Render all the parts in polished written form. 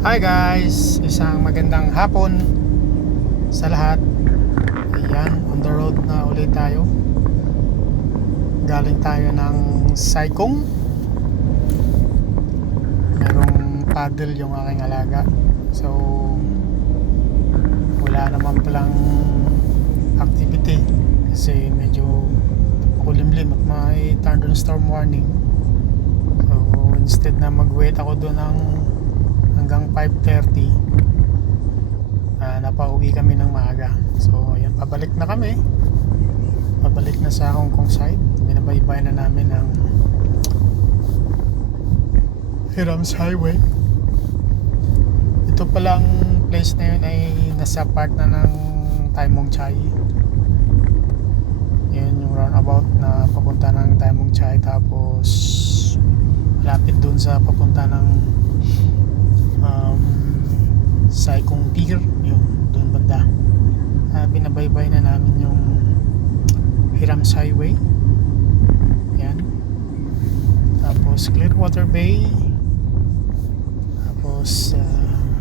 Hi guys! Isang magandang hapon sa lahat. Ayan, on the road na ulit tayo. Galing tayo ng Saikong. Merong paddle yung aking alaga. So, wala naman palang activity kasi medyo kulimlim at may thunderstorm warning. So, instead na mag-wait ako doon ng hanggang 5:30, napauwi kami ng maaga. So ayan, pabalik na kami. Pabalik na sa Hong Kong side. Binabaybay na namin ang Hirams Highway. Ito palang place na yun ay nasa part na ng Tai Mong Chai. Yun yung roundabout na papunta ng Tai Mong Chai. Tapos lapit dun sa papunta ng Saikong Pier, yung doon banda. Binabaybay na namin yung Hirams Highway. Yan. Tapos Clearwater Bay. Tapos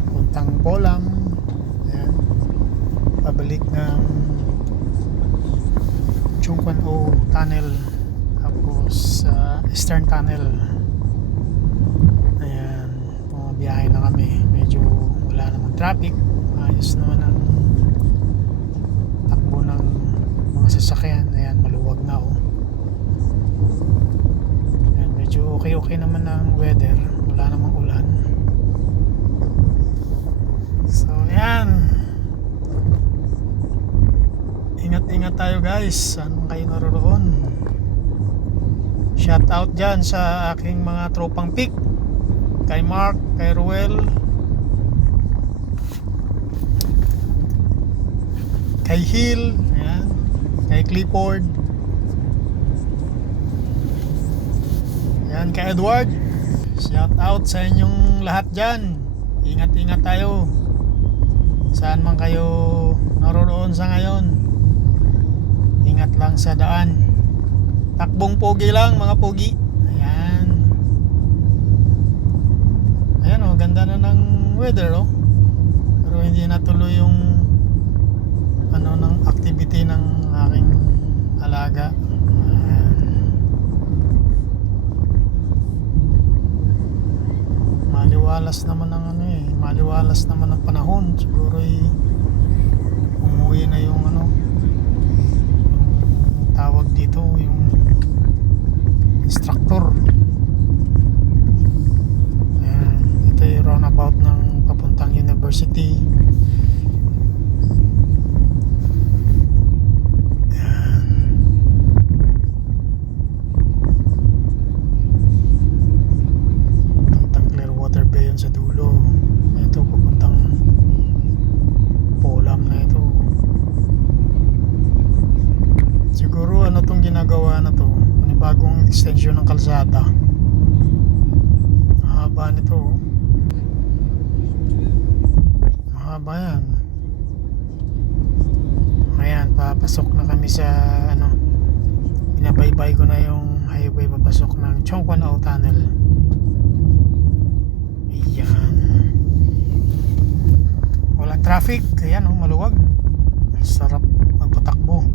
puntang Polam. Yan. Pabalik ng Chung Kwan O Tunnel. Tapos Eastern Tunnel. Ayan. Bumabiyahe na kami. Medyo wala namang traffic, ayos naman ang takbo ng mga sasakyan. Ayan, maluwag na Ayan, medyo okay naman ang weather, wala namang ulan. So ayan, ingat tayo guys, saan kayo naroon. Shout out dyan sa aking mga tropang pick, kay Mark, kay Ruel, kay Hill, ayan, kay Clifford, ayan, kay Edward. Shout out sa inyong lahat dyan. Ingat tayo saan man kayo naroon sa ngayon. Ingat lang sa daan, takbong pogi lang mga pogi. Ayan ganda na ng weather pero hindi natuloy yung ng activity ng aking alaga. Maliwalas naman ang maliwalas naman ang panahon. Siguro umuwi na yung yung tawag dito, yung instructor. Ayan, ito yung roundabout ng papuntang university. Sa dulo ito, papuntang Polam na ito. Siguro tong ginagawa na to, panibagong extension ng kalsada. Mahaba nito, mahaba yan. Ayan, papasok na kami sa binabaybay ko na yung highway papasok ng Chung Kwan O Tunnel. Ayan, walang traffic. Ayan maluwag, sarap magpatakbo.